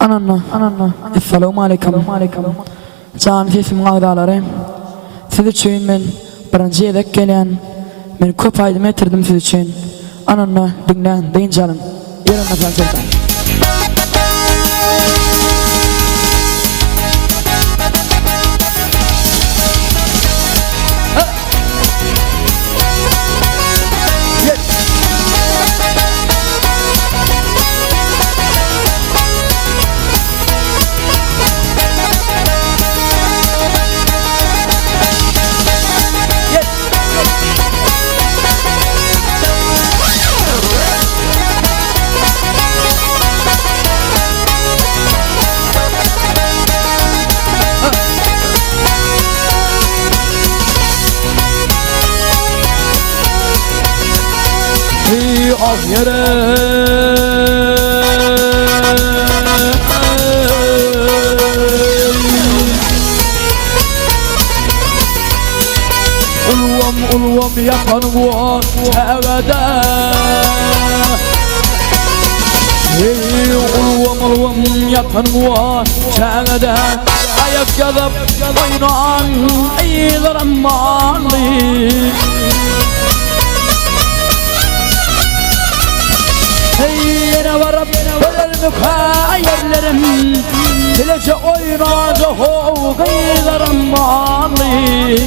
Ananna. Assalamu alaikum. Can sesim ağdalarım. Siz için men birinci edek gelen, men köp aydım etirdim siz için. Ananna dinlen, deyin canım. Yerin nefes aldan. Az yere ulvam yapan bu çevrede ulvam yapan bu çevrede ayak yazıp oynan eylerim mali yine varıp ölür mükayerlerim Dilece oynadı ho gıylarım mali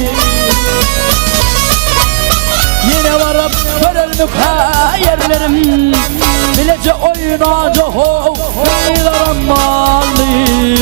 Yine varıp ölür mükayerlerim Dilece oynadı ho gıylarım mali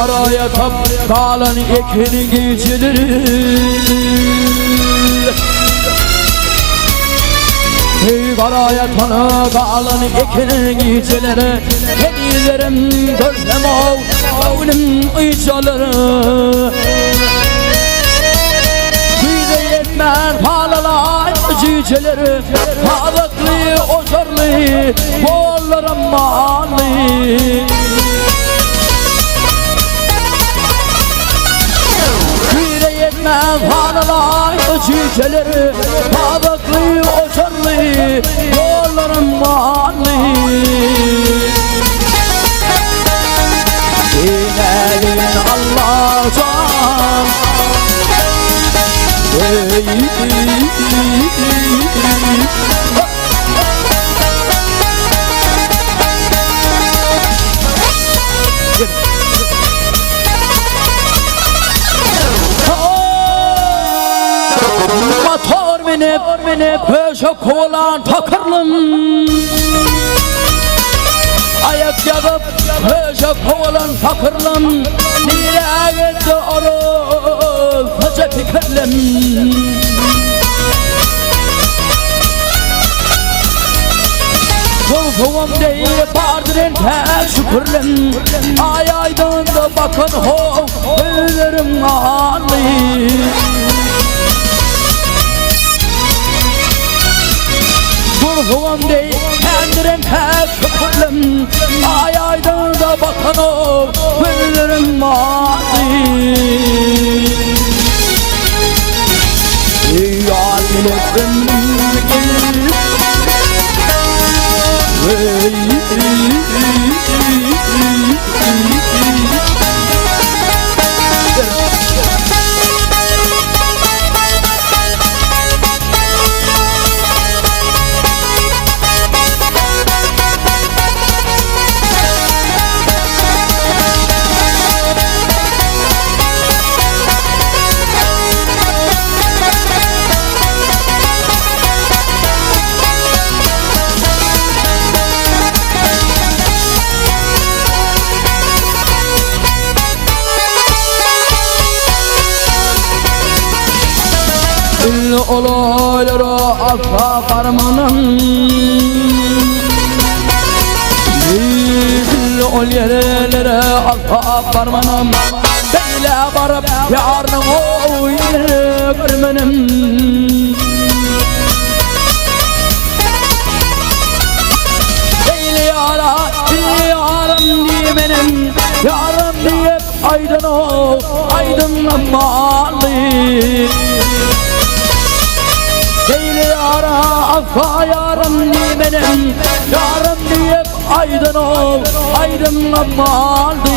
Karaya tap kalan ekini geceleri Karaya tanı kalan ekini geceleri Hedilerim gözlem ol Kavlim ıçaları Bize yetmen palalay cüceleri Sağlıklı ocarlı bollarım mali Mevhanalar cüceleri Tabaklı oçarlı Yollarım mali İneğin Allah can Minip Pöşe kolan takırlım Ayak yazıp Pöşe kolan takırlım Nire gitti orul Pöşe fikirlim Kultuğum deyip bardirin tek şükürlim Ay aydındı bakın ho Ölürüm ağırlı Kulağım değil, kendirim pek şükürlüm Ay aydan da bakan o, güllerim mazi Yar biletim gel Olaylara alfa parmanım ol yerlere alfa parmanım Beyle varıp yarnım o yere görme benim. Leyli yara, yaram diye benim, yaram diye aydın o, aydınlanmalı. Leyli yara, affa yaram diye benim, yaram diye aydın o, aydınlanmalı.